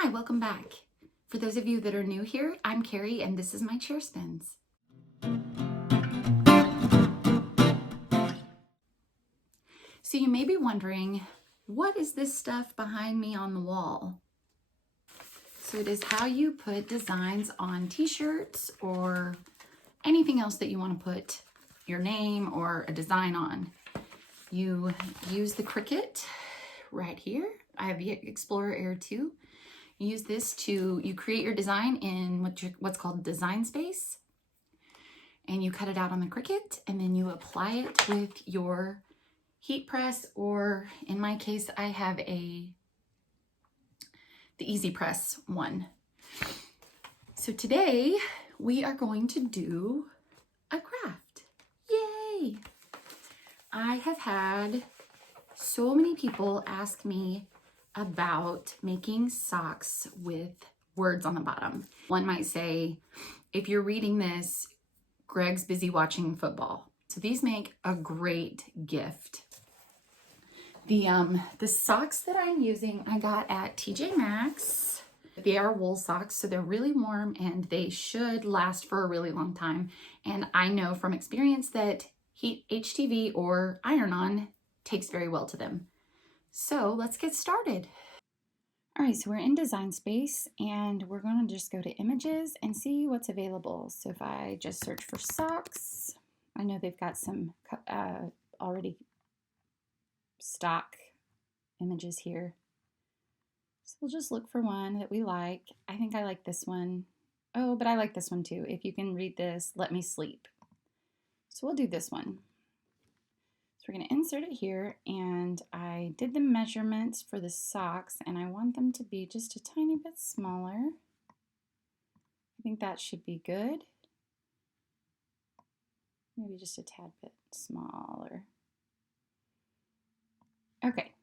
Hi, welcome back. For those of you that are new here, I'm Carrie and this is MyChairSpins. So you may be wondering, what is this stuff behind me on the wall? So it is how you put designs on t-shirts or anything else that you want to put your name or a design on. You use the Cricut right here. I have the Explorer Air 2. You use this you create your design in what's called design space, and you cut it out on the Cricut, and then you apply it with your heat press, or in my case, I have the Easy Press one. So today we are going to do a craft. Yay! I have had so many people ask me about making socks with words on the bottom. One might say, if you're reading this, Greg's busy watching football. So these make a great gift. The socks that I'm using, I got at TJ Maxx. They are wool socks, so they're really warm and they should last for a really long time. And I know from experience that heat HTV or iron-on takes very well to them. So let's get started. All right, so we're in design space and we're going to just go to images and see what's available. So if I just search for socks, I know they've got some already stock images here. So we'll just look for one that we like. I think I like this one. Oh, but I like this one too. If you can read this, let me sleep. So we'll do this one. We're going to insert it here, and I did the measurements for the socks and I want them to be just a tiny bit smaller. I think that should be good. Maybe just a tad bit smaller. Okay,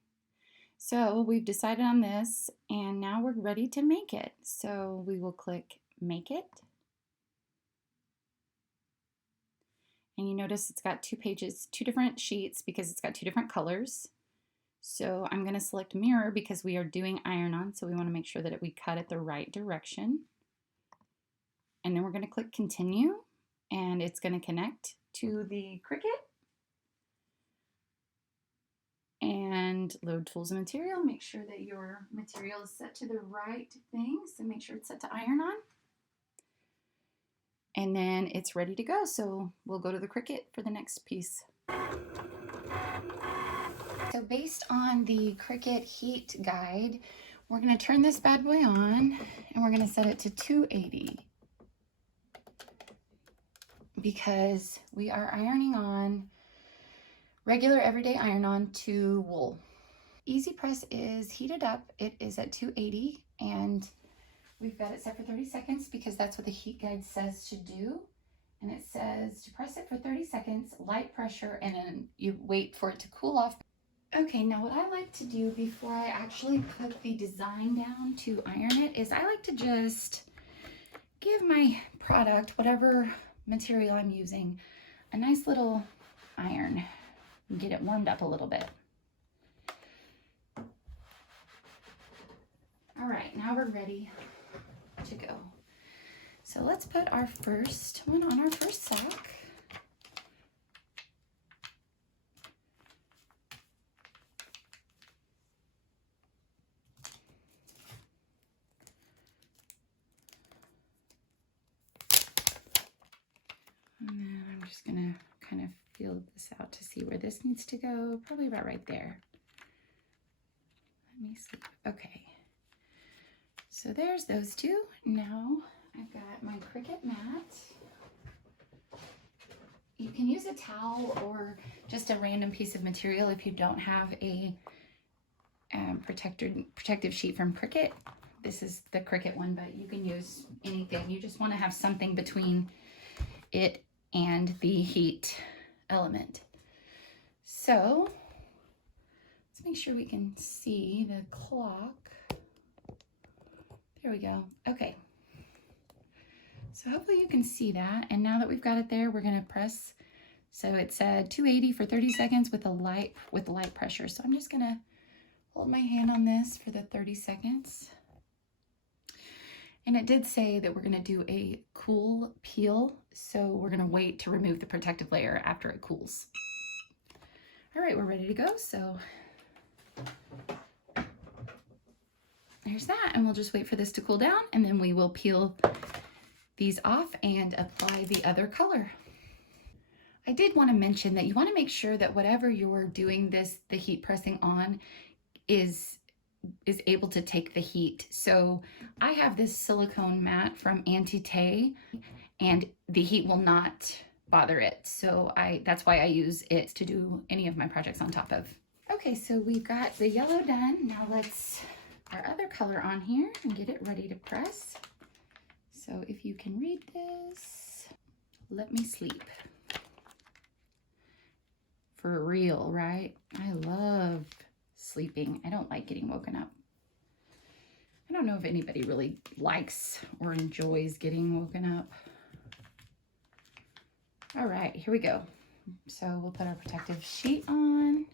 so we've decided on this and now we're ready to make it. So we will click Make It. And you notice it's got two different sheets because it's got two different colors. So I'm going to select mirror because we are doing iron-on, so we want to make sure that we cut it the right direction. And then we're going to click continue, and it's going to connect to the Cricut. And load tools and material. Make sure that your material is set to the right thing, so make sure it's set to iron-on. And then it's ready to go. So we'll go to the Cricut for the next piece. So based on the Cricut heat guide, we're going to turn this bad boy on and we're going to set it to 280 because we are ironing on regular everyday iron-on to wool. Easy Press is heated up. It is at 280 and we've got it set for 30 seconds because that's what the heat guide says to do. And it says to press it for 30 seconds, light pressure, and then you wait for it to cool off. Okay, now what I like to do before I actually put the design down to iron it is I like to just give my product, whatever material I'm using, a nice little iron and get it warmed up a little bit. All right, now we're ready to go. So let's put our first one on our first sock. And then I'm just gonna kind of feel this out to see where this needs to go, probably about right there. Let me see, okay. So there's those two. Now I've got my Cricut mat. You can use a towel or just a random piece of material if you don't have a protective sheet from Cricut. This is the Cricut one, but you can use anything. You just want to have something between it and the heat element. So let's make sure we can see the clock. There we go. Okay. So hopefully you can see that. And now that we've got it there, we're going to press. So it said 280 for 30 seconds with light pressure. So I'm just going to hold my hand on this for the 30 seconds. And it did say that we're gonna do a cool peel, so we're gonna wait to remove the protective layer after it cools. All right, we're ready to go, so there's that, and we'll just wait for this to cool down, and then we will peel these off and apply the other color. I did want to mention that you want to make sure that whatever you're doing the heat pressing on is able to take the heat. So I have this silicone mat from Auntie Tay, and the heat will not bother it. So that's why I use it to do any of my projects on top of. Okay, so we've got the yellow done. Now let's our other color on here and get it ready to press. So if you can read this, let me sleep. For real, right? I love sleeping. I don't like getting woken up. I don't know if anybody really likes or enjoys getting woken up. All right, here we go. So we'll put our protective sheet on.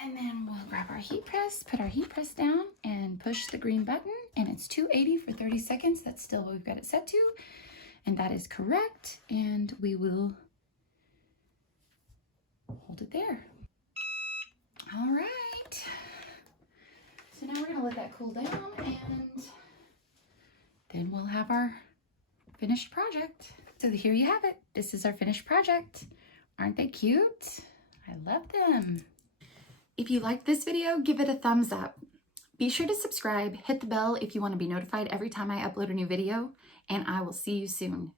And then we'll grab our heat press, put our heat press down, and push the green button. And it's 280 for 30 seconds. That's still what we've got it set to. And that is correct. And we will hold it there. All right. So now we're gonna let that cool down, and then we'll have our finished project. So here you have it. This is our finished project. Aren't they cute? I love them. If you liked this video, give it a thumbs up. Be sure to subscribe, hit the bell if you want to be notified every time I upload a new video, and I will see you soon.